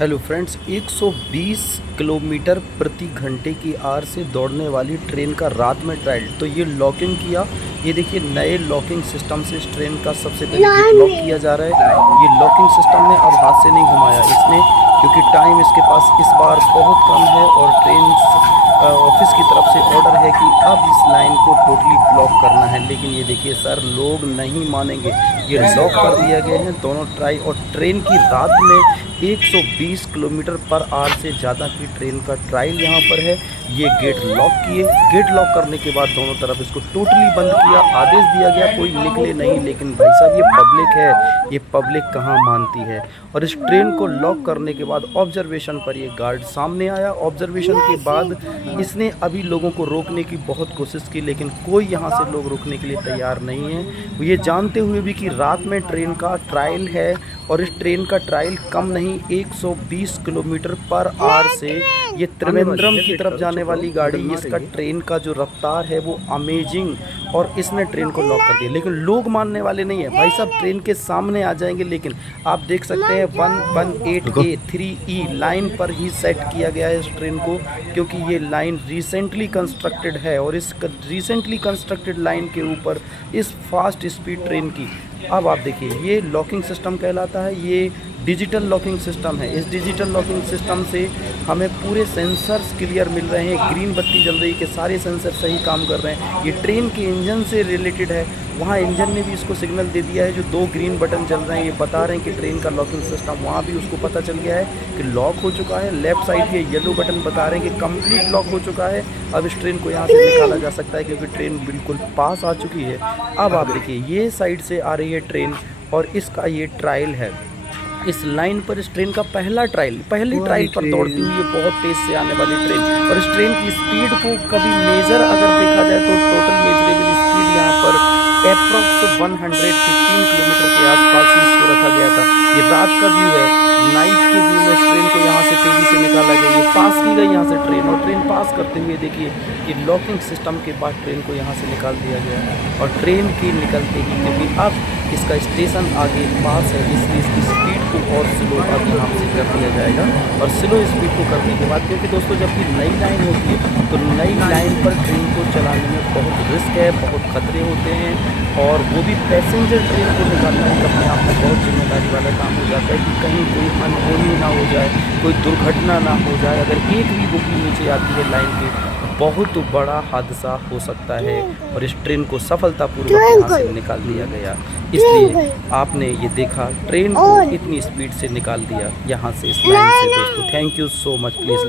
Hello friends, 120 kilometre प्रति घंटे की आर से दौड़ने वाली ट्रेन का रात में ट्रायल। तो ये लॉकिंग किया, ये देखिए नए लॉकिंग सिस्टम से इस ट्रेन का सबसे पहले गेट लॉक किया जा रहा है। ये लॉकिंग सिस्टम में अब हाथ से नहीं घुमाया इसने, क्योंकि टाइम इसके पास इस बार बहुत कम है और ट्रेन ऑफिस की तरफ से ऑर्डर है कि अब इस लाइन को टोटली ब्लॉक करना है। लेकिन ये देखिए सर, लोग नहीं मानेंगे, ये लॉक कर दिया गया है दोनों ट्राई। और ट्रेन की रात में 120 किलोमीटर पर आवर से ज़्यादा की ट्रेन का ट्रायल यहाँ पर है। ये गेट लॉक किए, गेट लॉक करने के बाद दोनों तरफ इसको टोटली बंद किया, आदेश दिया गया कोई निकले नहीं। लेकिन भाई साहब, ये पब्लिक है, ये पब्लिक कहाँ मानती है। और इस ट्रेन को लॉक करने के बाद ऑब्जर्वेशन पर ये गार्ड सामने आया। ऑब्जर्वेशन के बाद इसने अभी लोगों को रोकने की बहुत कोशिश की, लेकिन कोई यहाँ से लोग रुकने के लिए तैयार नहीं है। ये जानते हुए भी कि रात में ट्रेन का ट्रायल है और इस ट्रेन का ट्रायल कम नहीं 120 किलोमीटर पर आवर से ये त्रिवेंद्रम की तरफ जाने वाली गाड़ी, इसका ट्रेन का जो रफ्तार है वो अमेजिंग, और इसने ट्रेन को लॉक कर दिया। लेकिन लोग मानने वाले नहीं है भाई साहब, ट्रेन के सामने आ जाएंगे। लेकिन आप देख सकते हैं 118A 3E लाइन पर ही सेट किया गया है इस ट्रेन को, क्योंकि ये लाइन रिसेंटली कंस्ट्रक्टेड है। और इस रिसेंटली कंस्ट्रक्टेड लाइन के ऊपर इस फास्ट स्पीड ट्रेन की, अब आप देखिए, ये लॉकिंग सिस्टम कहलाता है, ये डिजिटल लॉकिंग सिस्टम है। इस डिजिटल लॉकिंग सिस्टम से हमें पूरे सेंसर्स क्लियर मिल रहे हैं, ग्रीन बत्ती जल रही है कि सारे सेंसर सही काम कर रहे हैं। ये ट्रेन के इंजन से रिलेटेड है, वहाँ इंजन ने भी इसको सिग्नल दे दिया है। जो 2 ग्रीन बटन चल रहे हैं ये बता रहे हैं कि ट्रेन का लॉकिंग सिस्टम, वहाँ भी उसको पता चल गया है कि लॉक हो चुका है। लेफ्ट साइड के येलो बटन बता रहे हैं कि कंप्लीट लॉक हो चुका है। अब इस ट्रेन को यहाँ से निकाला जा सकता है, क्योंकि ट्रेन बिल्कुल पास आ चुकी है। अब आप देखिए, ये साइड से आ रही है ट्रेन और इसका ये ट्रायल है। इस लाइन पर इस ट्रेन का पहली ट्रायल पर दौड़ती हुई ये बहुत तेज़ से आने वाली ट्रेन। और इस ट्रेन की स्पीड को कभी मेजर अगर देखा जाए तो टोटल मेजरेबल स्पीड यहाँ पर अप्रॉक्स 115 किलोमीटर के आसपास ही इसको रखा गया था। ये रात का व्यू है, नाइट के व्यू में ट्रेन को यहाँ से तेज़ी से निकाला गया। ये पास की गई यहाँ से ट्रेन, और ट्रेन पास करते हुए देखिए कि लॉकिंग सिस्टम के बाद ट्रेन को यहाँ से निकाल दिया गया। और ट्रेन के निकलते ही, क्योंकि अब इसका स्टेशन आगे पास है, इसलिए इसकी स्पीड को और स्लो अब यहाँ से कर दिया जाएगा। और स्लो स्पीड को करने के बाद, क्योंकि दोस्तों जब भी नई लाइन होती है तो नई लाइन पर ट्रेन को चलाने में बहुत रिस्क है, बहुत खतरे होते हैं। और वो भी पैसेंजर ट्रेन को निकालना एक अपने आप में बहुत जिम्मेदारी वाला काम हो जाता है कि कहीं कोई अनहोनी ना हो जाए, कोई दुर्घटना ना हो जाए। अगर एक भी बोगी नीचे आती है लाइन के, बहुत बड़ा हादसा हो सकता है। और इस ट्रेन को सफलतापूर्वक यहाँ से निकाल दिया गया। इसलिए आपने ये देखा, ट्रेन को इतनी स्पीड से निकाल दिया यहाँ से इस लाइन से। दोस्तों thank you so much, please